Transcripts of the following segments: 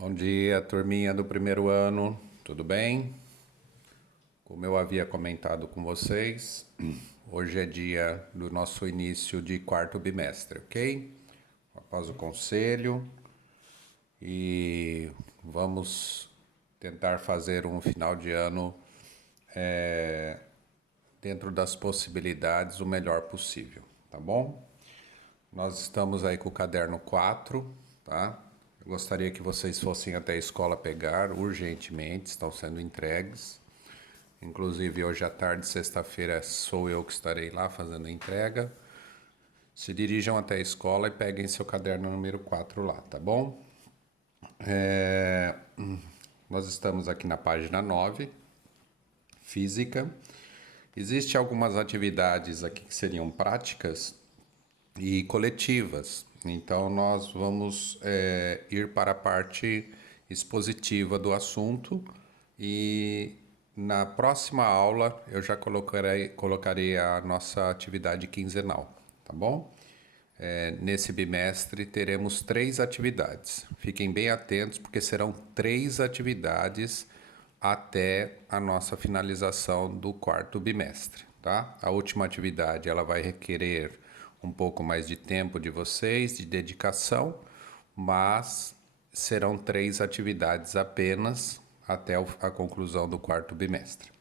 Bom dia, turminha do primeiro ano, tudo bem? Como eu havia comentado com vocês, hoje é dia do nosso início de quarto bimestre, ok? Após o conselho e vamos tentar fazer um final de ano dentro das possibilidades o melhor possível, tá bom? Nós estamos aí com o caderno 4, tá? Eu gostaria que vocês fossem até a escola pegar urgentemente, estão sendo entregues. Inclusive, hoje à tarde, sexta-feira, sou eu que estarei lá fazendo a entrega. Se dirijam até a escola e peguem seu caderno número 4 lá, tá bom? Nós estamos aqui na página 9, Física. Existem algumas atividades aqui que seriam práticas e coletivas. Então, nós vamos ir para a parte expositiva do assunto e na próxima aula eu já colocarei a nossa atividade quinzenal, tá bom? Nesse bimestre teremos 3 atividades. Fiquem bem atentos porque serão 3 atividades até a nossa finalização do quarto bimestre, tá? A última atividade ela vai requerer um pouco mais de tempo de vocês, de dedicação, mas serão 3 atividades apenas até a conclusão do quarto bimestre.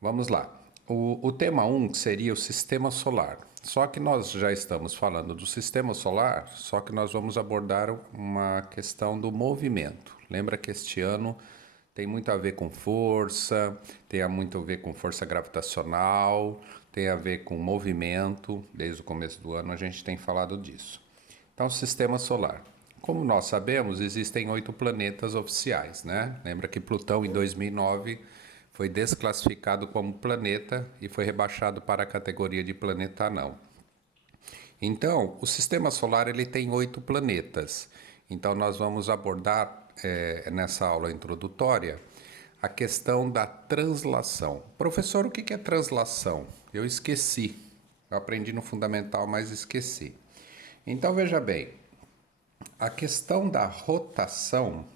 Vamos lá. O tema 1 seria o sistema solar. Só que nós já estamos falando do sistema solar, só que nós vamos abordar uma questão do movimento. Lembra que este ano tem muito a ver com força, tem muito a ver com força gravitacional, tem a ver com movimento. Desde o começo do ano a gente tem falado disso. Então, sistema solar. Como nós sabemos, existem 8 planetas oficiais, né? Lembra que Plutão, em 2009, foi desclassificado como planeta e foi rebaixado para a categoria de planeta anão. Então, o sistema solar ele tem 8 planetas. Então, nós vamos abordar nessa aula introdutória a questão da translação. Professor, o que é translação? Eu esqueci. Eu aprendi no fundamental, mas esqueci. Então, veja bem, a questão da rotação,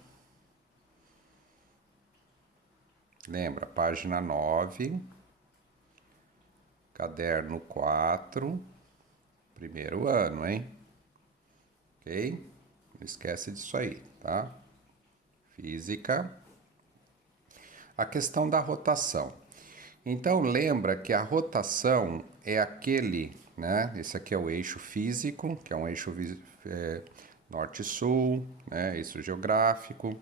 lembra, página 9, caderno 4, primeiro ano, hein? Ok? Não esquece disso aí, tá? Física. A questão da rotação. Então, lembra que a rotação é aquele, né? Esse aqui é o eixo físico, que é um eixo norte-sul, né? Eixo geográfico.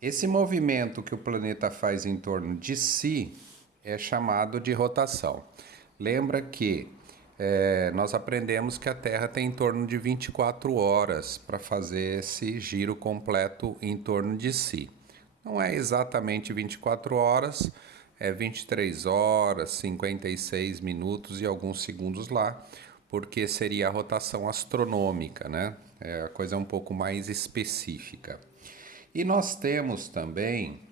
Esse movimento que o planeta faz em torno de si é chamado de rotação. Lembra que nós aprendemos que a Terra tem em torno de 24 horas para fazer esse giro completo em torno de si. Não é exatamente 24 horas, é 23 horas, 56 minutos e alguns segundos lá, porque seria a rotação astronômica, né? A coisa é um pouco mais específica. E nós temos também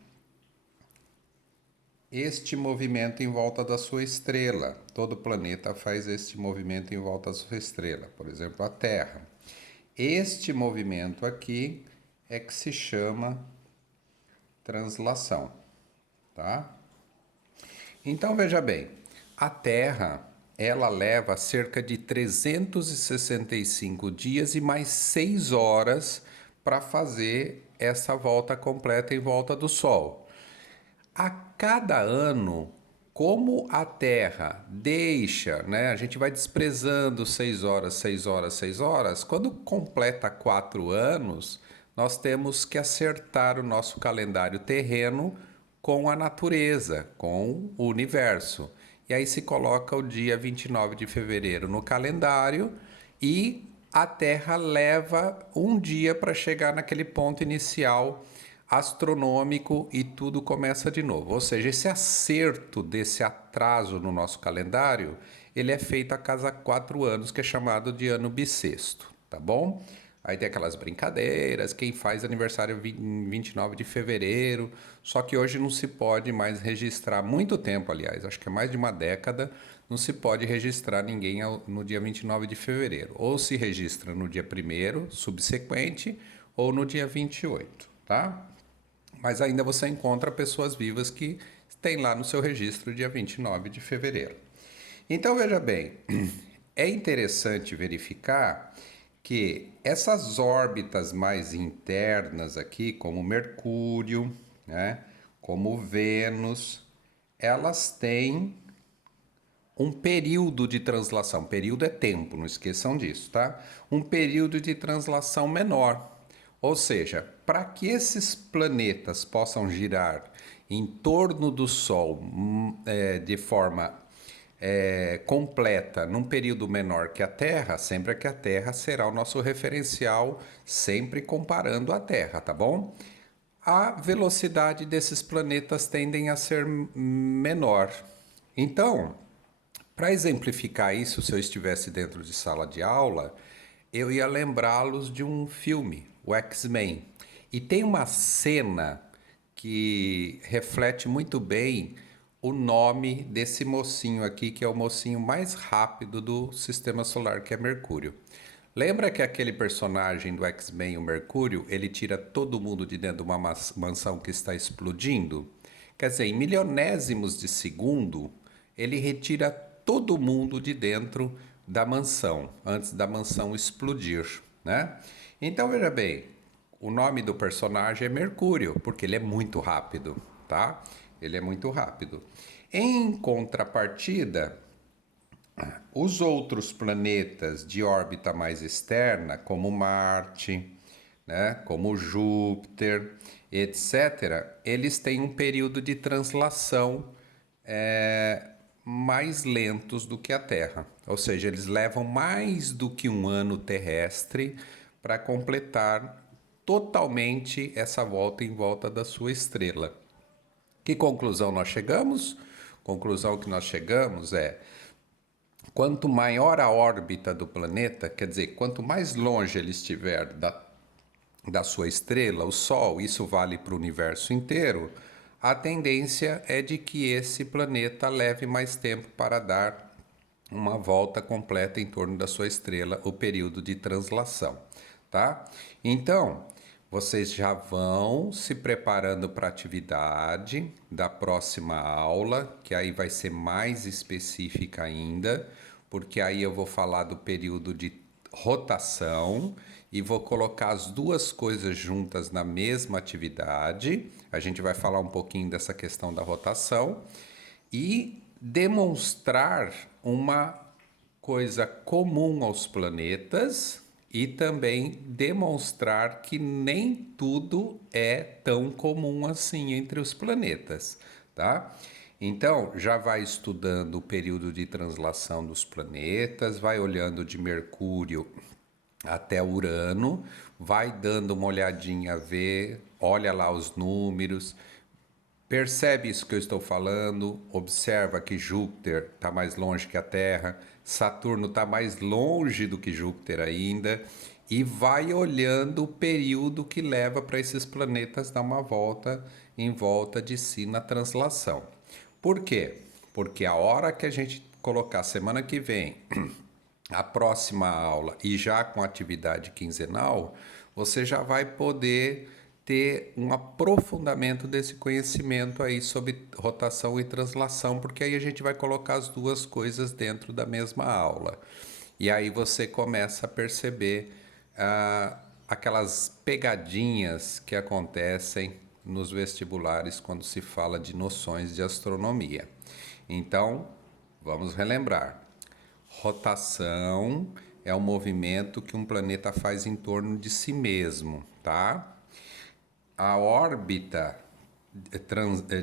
este movimento em volta da sua estrela. Todo planeta faz este movimento em volta da sua estrela, por exemplo, a Terra. Este movimento aqui é que se chama translação, tá? Então veja bem, a Terra ela leva cerca de 365 dias e mais 6 horas para fazer essa volta completa em volta do Sol. A cada ano, como a Terra deixa, né? A gente vai desprezando 6 horas, 6 horas, 6 horas. Quando completa 4 anos, nós temos que acertar o nosso calendário terreno com a natureza, com o universo. E aí se coloca o dia 29 de fevereiro no calendário e a Terra leva um dia para chegar naquele ponto inicial astronômico e tudo começa de novo. Ou seja, esse acerto desse atraso no nosso calendário, ele é feito a cada 4 anos, que é chamado de ano bissexto, tá bom? Aí tem aquelas brincadeiras, quem faz aniversário em 29 de fevereiro, só que hoje não se pode mais registrar, muito tempo aliás, acho que é mais de uma década, não se pode registrar ninguém no dia 29 de fevereiro. Ou se registra no dia 1º, subsequente, ou no dia 28, tá? Mas ainda você encontra pessoas vivas que têm lá no seu registro dia 29 de fevereiro. Então veja bem, é interessante verificar que essas órbitas mais internas aqui, como Mercúrio, né, como Vênus, elas têm um período de translação. Período é tempo, não esqueçam disso, tá? Um período de translação menor. Ou seja, para que esses planetas possam girar em torno do Sol de forma completa num período menor que a Terra, sempre que a Terra será o nosso referencial, sempre comparando a Terra, tá bom? A velocidade desses planetas tendem a ser menor. Então, para exemplificar isso, se eu estivesse dentro de sala de aula, eu ia lembrá-los de um filme, o X-Men. E tem uma cena que reflete muito bem o nome desse mocinho aqui, que é o mocinho mais rápido do sistema solar, que é Mercúrio. Lembra que aquele personagem do X-Men, o Mercúrio, ele tira todo mundo de dentro de uma mansão que está explodindo? Quer dizer, em milionésimos de segundo, ele retira todo mundo de dentro da mansão, antes da mansão explodir, né? Então, veja bem, o nome do personagem é Mercúrio, porque ele é muito rápido, tá? Ele é muito rápido. Em contrapartida, os outros planetas de órbita mais externa, como Marte, né, como Júpiter, etc., eles têm um período de translação mais lentos do que a Terra. Ou seja, eles levam mais do que um ano terrestre para completar totalmente essa volta em volta da sua estrela. Que conclusão nós chegamos? Conclusão que nós chegamos é: quanto maior a órbita do planeta, quer dizer, quanto mais longe ele estiver da sua estrela, o Sol, isso vale para o universo inteiro, a tendência é de que esse planeta leve mais tempo para dar uma volta completa em torno da sua estrela, o período de translação, tá? Então, vocês já vão se preparando para a atividade da próxima aula, que aí vai ser mais específica ainda, porque aí eu vou falar do período de rotação e vou colocar as duas coisas juntas na mesma atividade. A gente vai falar um pouquinho dessa questão da rotação e demonstrar uma coisa comum aos planetas e também demonstrar que nem tudo é tão comum assim entre os planetas, tá? Então, já vai estudando o período de translação dos planetas, vai olhando de Mercúrio até Urano, vai dando uma olhadinha, ver, olha lá os números, percebe isso que eu estou falando, observa que Júpiter está mais longe que a Terra, Saturno está mais longe do que Júpiter ainda, e vai olhando o período que leva para esses planetas dar uma volta em volta de si na translação. Por quê? Porque a hora que a gente colocar semana que vem a próxima aula e já com atividade quinzenal, você já vai poder ter um aprofundamento desse conhecimento aí sobre rotação e translação, porque aí a gente vai colocar as duas coisas dentro da mesma aula. E aí você começa a perceber aquelas pegadinhas que acontecem nos vestibulares quando se fala de noções de astronomia. Então, vamos relembrar. Rotação é o movimento que um planeta faz em torno de si mesmo, tá? A órbita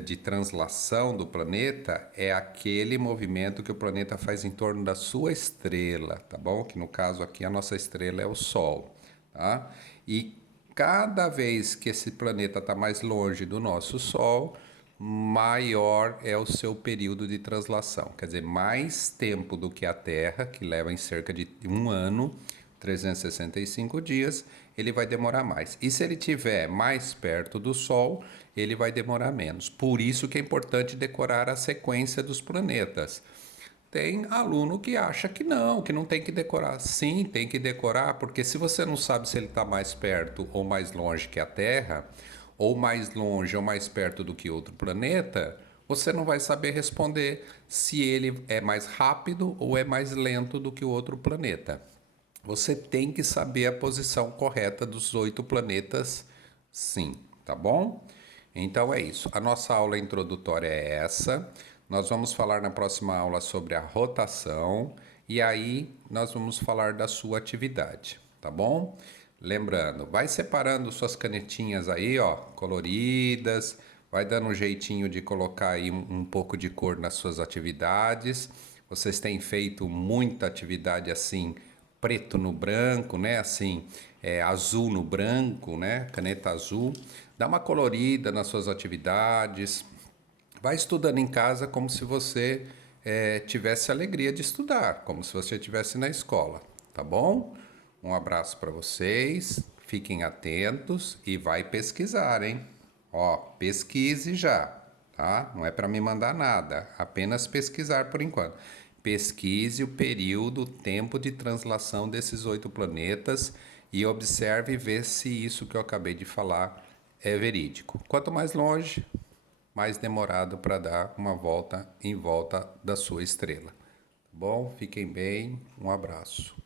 de translação do planeta é aquele movimento que o planeta faz em torno da sua estrela, tá bom? Que no caso aqui a nossa estrela é o Sol, tá? E cada vez que esse planeta está mais longe do nosso Sol, maior é o seu período de translação. Quer dizer, mais tempo do que a Terra, que leva em cerca de um ano, 365 dias, ele vai demorar mais. E se ele estiver mais perto do Sol, ele vai demorar menos. Por isso que é importante decorar a sequência dos planetas. tem aluno que acha que não tem que decorar. Sim, tem que decorar, porque se você não sabe se ele está mais perto ou mais longe que a Terra, ou mais longe ou mais perto do que outro planeta, você não vai saber responder se ele é mais rápido ou é mais lento do que o outro planeta. Você tem que saber a posição correta dos 8 planetas, sim, tá bom? Então é isso. A nossa aula introdutória é essa. Nós vamos falar na próxima aula sobre a rotação e aí nós vamos falar da sua atividade, tá bom? Lembrando, vai separando suas canetinhas aí, ó, coloridas, vai dando um jeitinho de colocar aí um pouco de cor nas suas atividades. Vocês têm feito muita atividade assim, preto no branco, né? Assim, azul no branco, né? Caneta azul. Dá uma colorida nas suas atividades. Vai estudando em casa como se você tivesse a alegria de estudar, como se você estivesse na escola, tá bom? Um abraço para vocês, fiquem atentos e vai pesquisar, hein? Ó, pesquise já, tá? Não é para me mandar nada, apenas pesquisar por enquanto. Pesquise o período, o tempo de translação desses 8 planetas e observe e vê se isso que eu acabei de falar é verídico. Quanto mais longe, mais demorado para dar uma volta em volta da sua estrela. Tá bom? Fiquem bem, um abraço.